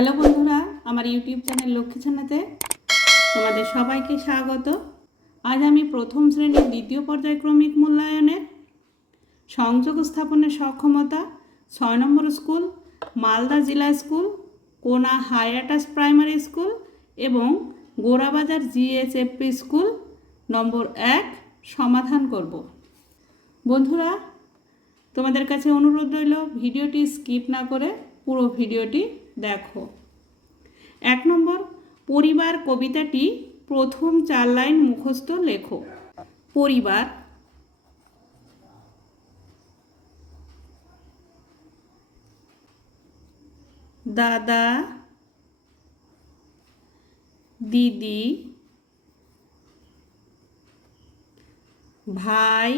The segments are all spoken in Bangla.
হ্যালো বন্ধুরা, আমার ইউটিউব চ্যানেল লক্ষ্মী ছানাতে তোমাদের সবাইকে স্বাগত। আজ আমি প্রথম শ্রেণির দ্বিতীয় পর্যায়ক্রমিক মূল্যায়নের সংযোগ স্থাপনের সক্ষমতা ছয় নম্বর স্কুল, মালদা জেলা স্কুল, কোনা হায়াটাস প্রাইমারি স্কুল এবং গোড়াবাজার জিএসএফপি স্কুল নম্বর এক সমাধান করব। বন্ধুরা, তোমাদের কাছে অনুরোধ রইল, ভিডিওটি স্কিপ না করে পুরো ভিডিওটি দেখো। এক নম্বর, পরিবার কবিতাটি প্রথম চার লাইন মুখস্থ লেখো। পরিবার দাদা, দিদি, ভাই,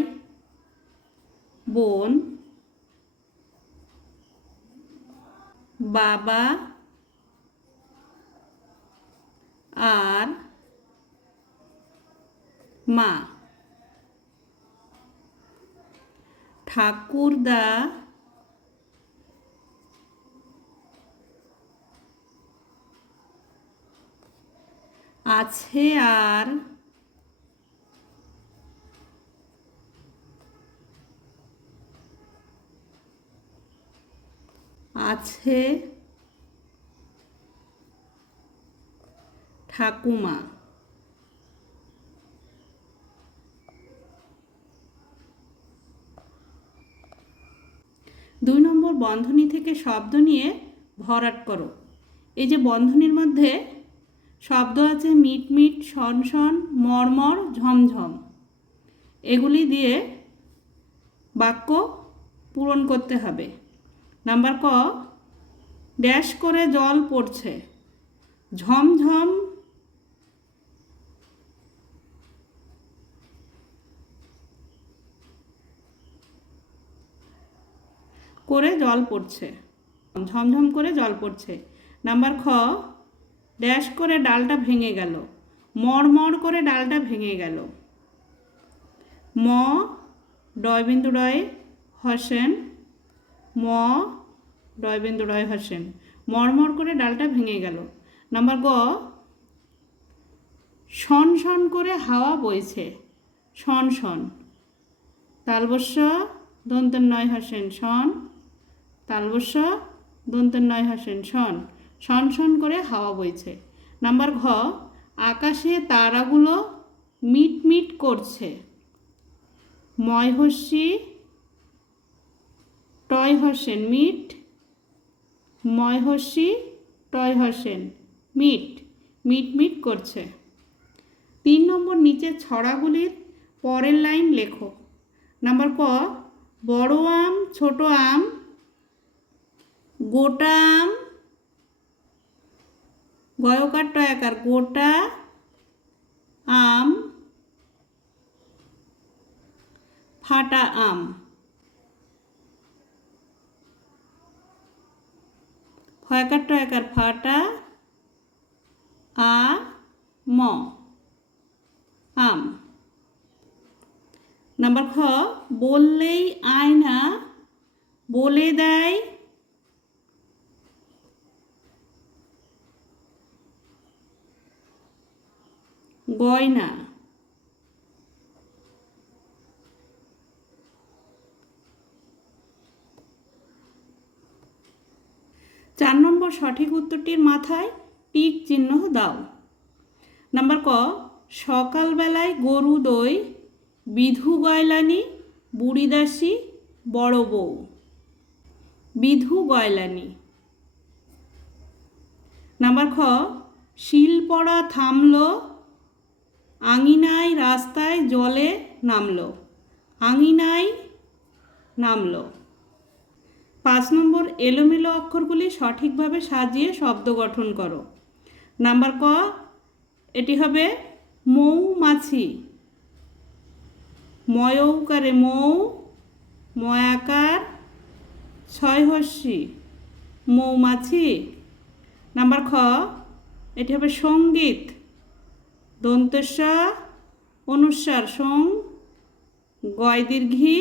বোন বাবা আর মা। ঠাকুরদা আছে আর আছে ঠাকুমা। দুই নম্বর বন্ধনী থেকে শব্দ নিয়ে ভরাট করো। এই যে বন্ধনীর মধ্যে শব্দ আছে মিট মিট, শন শন, মরমর, ঝমঝম। এগুলি দিয়ে বাক্য পূরণ করতে হবে। নাম্বার ক, ড্যাশ করে জল পড়ছে। ঝমঝম করে জল পড়ছে। ঝমঝম করে জল পড়ছে। নাম্বার খ, ড্যাশ করে ডালটা ভেঙে গেল। মড়মড় করে ডালটা ভেঙে গেল। ম, ডয়বিন্দু ডয় হসেন। ম ডয়বিন্দু ডয় হসেন। মড়মড় করে ডালটা ভেঙে গেল। নাম্বার গ, শন শন করে হাওয়া বইছে। শন শন। তালবস্য, দন্তের নয় হাসেন, শন। তালবস্য, দন্তের নয় হাসেন, শন। শন শন করে হাওয়া বইছে। নাম্বার ঘ, আকাশে তারাগুলো মিট মিট করছে। ময়হস্যি টয় হসেন মিট। ময়হস্যি টয় হসেন মিট। মিট মিট করছে। তিন নম্বর নিচের ছড়াগুলির পরের লাইন লেখো। নাম্বার ক, বড় আম, ছোট আম, গোটা আম গয়কার টয়াকার গোটা আম, ফাটা আম। ফয়াকার টয়াকার ফাটা আ ম আম। নাম্বার খ বললেই আয়না বলে দেয় গয়না চার নম্বর সঠিক উত্তরটির মাথায় টিক চিহ্ন দাও। নাম্বার ক, সকালবেলায় গরু দই, বিধু গয়লানি বুড়িদাসী বড় বউ। বিধু গয়লানি। নাম্বার খ শিল পড়া থামল, আঙিনায় রাস্তায় জলে নামল, আঙিনায় নামলো। পাঁচ নম্বর এলোমেলো অক্ষরগুলি সঠিকভাবে সাজিয়ে শব্দ গঠন করো। নাম্বার ক, এটি হবে মৌমাছি। ময়ৌকারে মৌ, ময়াকার ছয় হস্যি মৌমাছি। নাম্বার খ, এটি হবে সংগীত। দন্তস্ব অনুস্বার সং গয় দীর্ঘি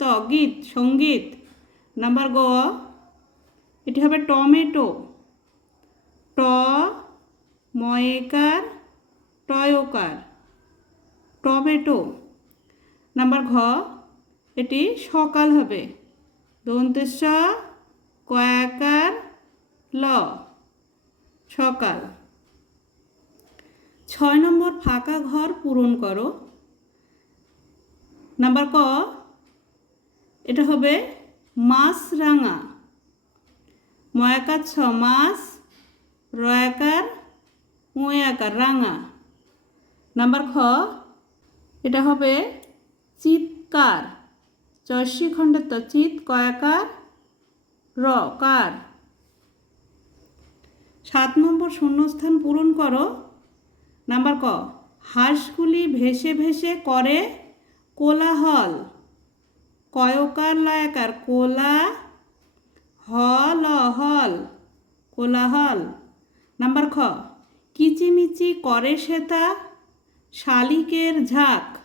ত, গীত, সংগীত। নাম্বার গ, এটি হবে টমেটো। ট, ময়েকার, টয়কার, টমেটো। নাম্বার ঘ, এটি সকাল হবে। দন্তেশ কয়াকার, ল, সকাল। ছয় নম্বর ফাঁকা ঘর পূরণ করো। নাম্বার ক, এটা হবে মাছ রাঙা ময়াকার ছ মাছ, রয়াকার, ময়াকার রাঙা। নাম্বার খ, এটা হবে চিৎকার। চর্ষি খণ্ডের তো চিৎ, কয়াকার, র, কার। সাত নম্বর শূন্যস্থান পূরণ করো। নাম্বার ক, হাঁসগুলি ভেসে ভেসে করে কোলাহল। কয়কার লয়াকার? কোলা হল হল কোলাহল। নাম্বার খ, কিচিমিচি করে সেতা শালিকের ঝাঁক।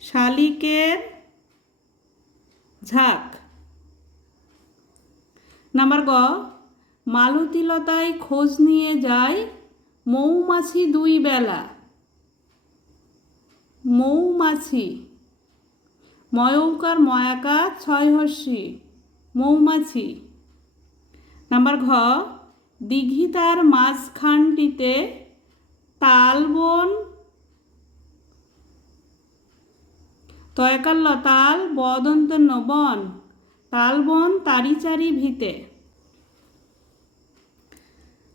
শালিকের ঝাঁক। নাম্বার গ, মালতীলতায় খোঁজ নিয়ে যায় মৌমাছি দুই বেলা। মৌমাছি। ময়ৌকার ময়াকা ছয় হর্ষি মৌমাছি। নাম্বার ঘ, দিঘিতার মাঝখানটিতে তালবন, তয়কাল্ল তাল বদন্ত বন, তালবন তারিচারি ভিতে।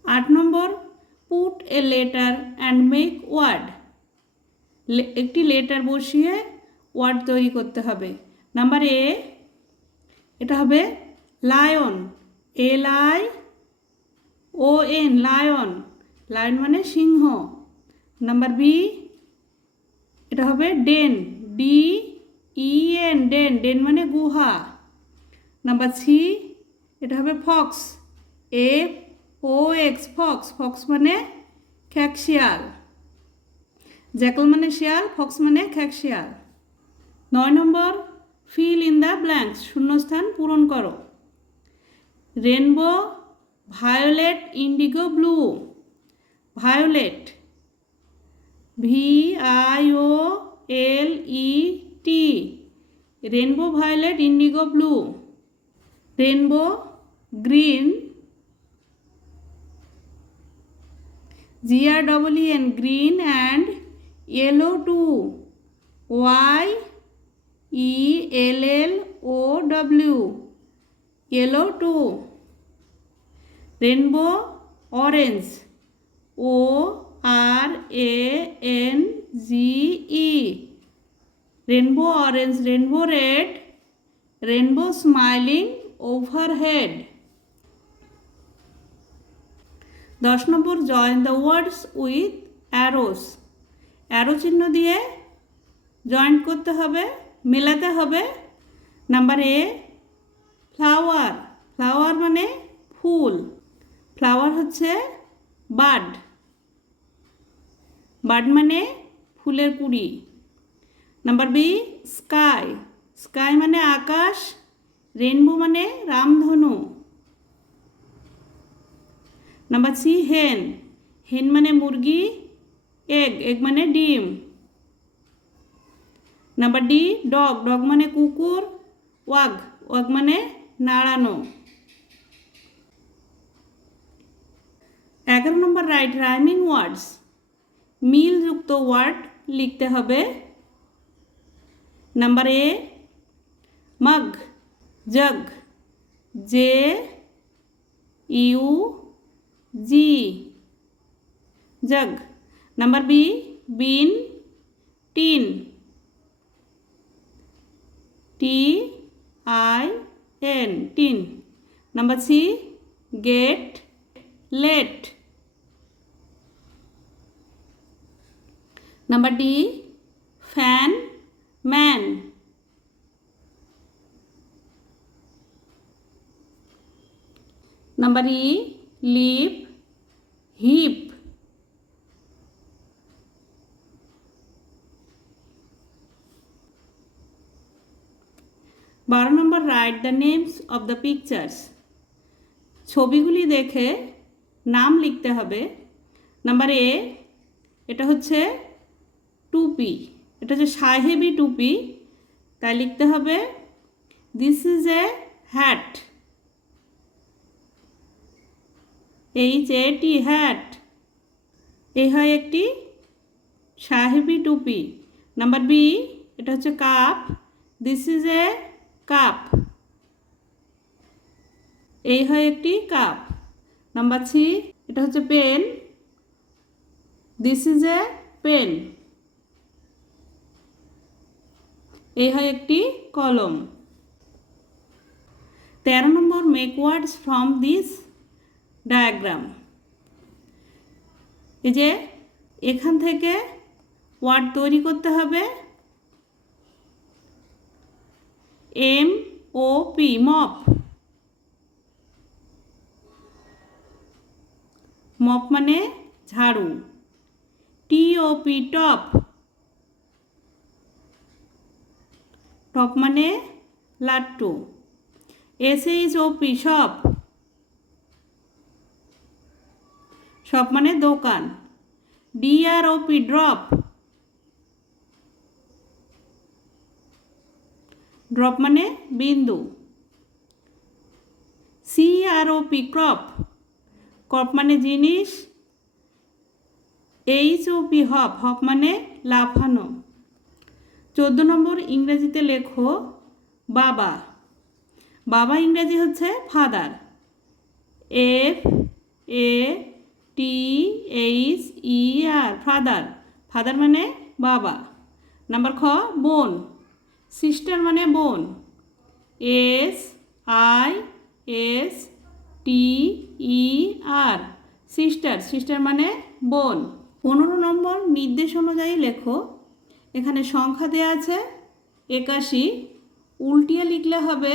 আট নম্বর, put a letter and make word. একটি লেটার বসিয়ে ওয়ার্ড তৈরি করতে হবে। নাম্বার এ এটা হবে lion L I O N lion lion মানে সিংহ। নাম্বার বি এটা হবে den D E N den den মানে গুহা। নাম্বার সি এটা হবে fox F O X fox fox মানে খ্যাকশিয়াল জ্যাকল মানে শিয়াল ফক্স মানে খ্যাকশিয়াল নয় নম্বর ফিল ইন দ্য ব্ল্যাঙ্কস শূন্যস্থান পূরণ করো। Rainbow violet indigo blue violet V I O L E T rainbow violet indigo blue rainbow green G R double N green and yellow too y e l l o w yellow too rainbow orange o r a n g e rainbow orange rainbow red rainbow smiling overhead দশ নম্বর join the words with arrows arrow চিহ্ন দিয়ে জয়েন্ট করতে হবে, মেলাতে হবে। নাম্বার এ ফ্লাওয়ার ফ্লাওয়ার মানে ফুল। ফ্লাওয়ার হচ্ছে বার্ড। বার্ড মানে ফুলের কুড়ি। নাম্বার বি স্কাই স্কাই মানে আকাশ রেনবো মানে রামধনু। নাম্বার সি হেন হেন মানে মুরগি এগ এগ মানে ডিম। নাম্বার ডি ডগ ডগ মানে কুকুর ওয়াগ ওয়াগ মানে নাড়ানো। এগারো নম্বর রাইট রাইমিং ওয়ার্ডস মিলযুক্ত ওয়ার্ড লিখতে হবে। Number A mug jug J U G jug number B bin tin T I N tin number C get let number D fan man number E lip hip বারো নম্বর write the names of the pictures. ছবিগুলি দেখে নাম লিখতে হবে। নাম্বার এ, এটা হচ্ছে টুপি। এটা হচ্ছে সাহেবি টুপি। তাই লিখতে হবে this is a hat H A T hat এই হয় একটি সাহেবি টুপি। নাম্বার বি, এটা হচ্ছে cup. This is a cup. এই হয় একটি কাপ। নাম্বার সি এটা হচ্ছে pen. This is a pen এই হয় একটি কলম। তেরো নম্বর make words from this diagram এই যে, এখান থেকে ওয়ার্ড তৈরি করতে হবে। M O P mop mop মানে ঝাড়ু। T O P top top মানে লাট্টু S H O P shop shop মানে দোকান। ডি আর ড্রপ ড্রপ মানে বিন্দু। C R O P crop crop মানে জিনিস H O P hop hop মানে লাফানো। চোদ্দ নম্বর ইংরেজিতে লেখো, বাবা। বাবা ইংরেজি হচ্ছে father F A T H E R father father মানে বাবা। নাম্বার খ, বোন। সিস্টার মানে বোন। S I S T E R. Sister sister মানে বোন। পনেরো নম্বর নির্দেশ অনুযায়ী লেখো। এখানে সংখ্যা দেওয়া আছে একাশি। উল্টিয়ে লিখলে হবে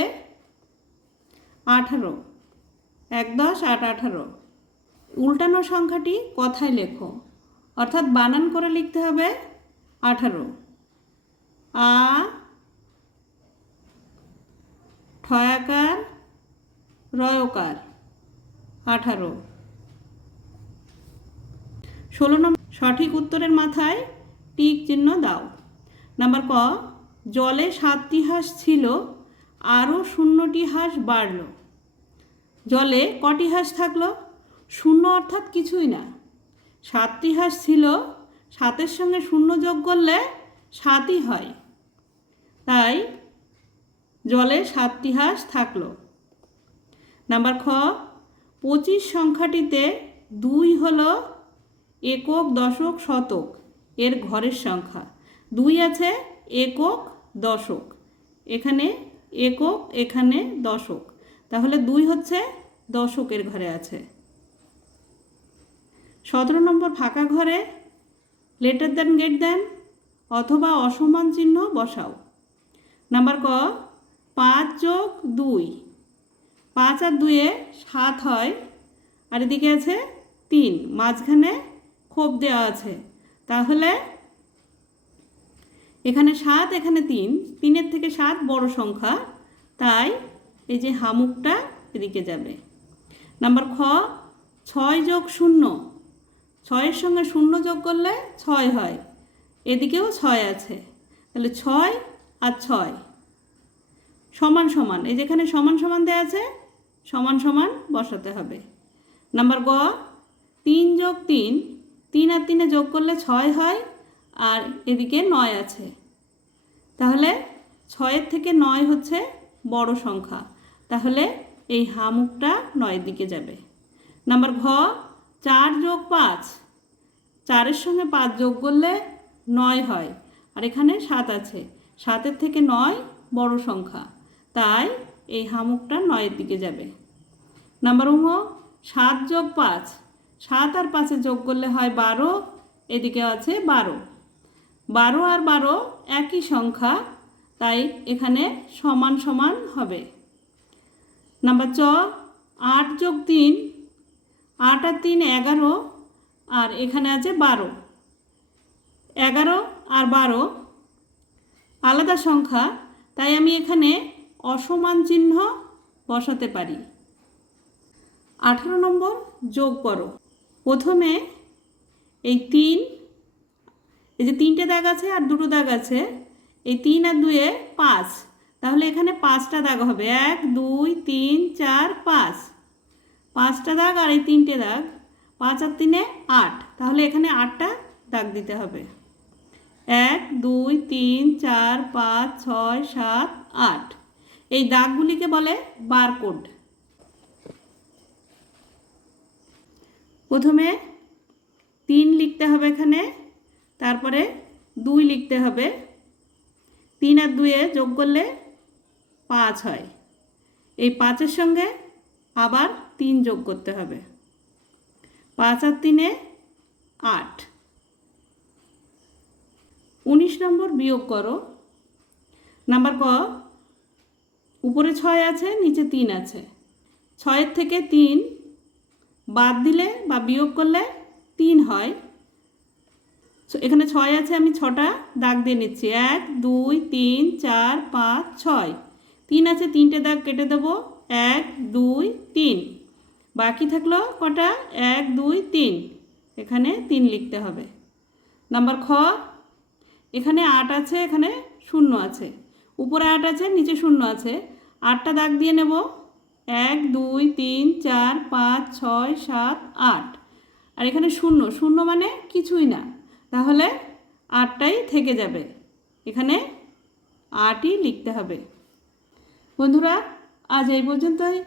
আঠারো। এক দশ, আট আঠারো। উল্টানো সংখ্যাটি কথায় লেখো। অর্থাৎ বানান করে লিখতে হবে আঠারো। আ ঠয়াকার রয়কার, আঠারো। ষোলো নম্বর সঠিক উত্তরের মাথায় টিক চিহ্ন দাও। নাম্বার ক, জলে সাতটি হাঁস ছিল, আরও শূন্যটি হাঁস বাড়ল। জলে কটি হাঁস থাকল? শূন্য অর্থাৎ কিছুই না। সাতটি হাঁস ছিল, সাতের সঙ্গে শূন্য যোগ করলে সাতই হয়। তাই জলে সাতটি হাঁস থাকল। নাম্বার খ, পঁচিশ সংখ্যাটিতে দুই হল একক, দশক, শতক এর ঘরের সংখ্যা। দুই আছে একক, দশক এখানে একক, এখানে দশক তাহলে দুই হচ্ছে দশকের ঘরে আছে। সতেরো নম্বর ফাঁকা ঘরে লেটার দেন, গেট দেন অথবা অসমান চিহ্ন বসাও। নাম্বার ক পাঁচ যোগ দুই। পাঁচ আর দুয়ে সাত হয়। আর এদিকে আছে তিন। মাঝখানে খোপ দেওয়া আছে। তাহলে এখানে সাত, এখানে তিন। তিনের থেকে সাত বড় সংখ্যা। তাই এই যে হামুকটা এদিকে যাবে। নাম্বার খ, ছয় যোগ শূন্য। ছয়ের সঙ্গে শূন্য যোগ করলে ছয় হয়। এদিকেও ছয় আছে। তাহলে ছয় আর ছয়। সমান সমান, এই যেখানে সমান সমান দেওয়া আছে, সমান সমান বসাতে হবে। নাম্বার গ, তিন যোগ তিন তিন আর তিনে যোগ করলে ছয় হয়, আর এদিকে নয় আছে। তাহলে ছয়ের থেকে নয় হচ্ছে বড় সংখ্যা, তাহলে এই হামুকটা নয়ের দিকে যাবে। নাম্বার ঘ, চার যোগ পাঁচ, চারের সঙ্গে পাঁচ যোগ করলে নয় হয়, আর এখানে সাত আছে। সাতের থেকে নয় বড় সংখ্যা। তাই এই হামুকটা নয়ের দিকে যাবে। নাম্বার উহ সাত যোগ পাঁচ। সাত আর পাঁচে যোগ করলে হয় বারো, এদিকে আছে বারো। বারো আর বারো একই সংখ্যা, তাই এখানে সমান সমান হবে। নাম্বার চ, আট যোগ তিন। আট আর তিন এগারো, আর এখানে আছে বারো। এগারো আর বারো আলাদা সংখ্যা, তাই আমি এখানে অসমান চিহ্ন বসাতে পারি। আঠারো নম্বর যোগ করো। প্রথমে এই তিন, এই যে তিনটে দাগ আছে আর দুটো দাগ আছে, এই তিন আর দুয়ে পাঁচ, তাহলে এখানে পাঁচটা দাগ হবে। এক, দুই, তিন, চার, পাঁচ। পাঁচটা দাগ আর এই তিনটে দাগ, পাঁচ আর তিনে আট, তাহলে এখানে আটটা দাগ দিতে হবে। এক, দুই, তিন, চার, পাঁচ, ছয়, সাত, আট। এই দাগগুলিকে বলে বারকোড। প্রথমে তিন লিখতে হবে এখানে, তারপরে দুই লিখতে হবে। তিন আর দুয়ে যোগ করলে পাঁচ হয়। এই পাঁচের সঙ্গে আবার তিন যোগ করতে হবে। পাঁচ আর তিনে আট। উনিশ নম্বর বিয়োগ করো। নাম্বার ক উপরে ছয় আছে, নিচে তিন আছে। ছয়ের থেকে তিন বাদ দিলে বা বিয়োগ করলে তিন হয়। এখানে ছয় আছে, আমি ছটা দাগ দিয়ে নিচ্ছি। এক, দুই, তিন, চার, পাঁচ, ছয়। তিন আছে, তিনটে দাগ কেটে দেবো। এক, দুই, তিন। বাকি থাকল কটা? এক, দুই, তিন। এখানে তিন লিখতে হবে। নাম্বার খ, এখানে আট আছে, এখানে শূন্য আছে। উপরে আট আছে, নিচে শূন্য আছে। আটটা দাগ দিয়ে নেব। এক, দুই, তিন, চার, পাঁচ, ছয়, সাত, আট। আর এখানে শূন্য। শূন্য মানে কিছুই না। তাহলে আটটাই থেকে যাবে। এখানে আটই লিখতে হবে। বন্ধুরা, আজ এই পর্যন্তই।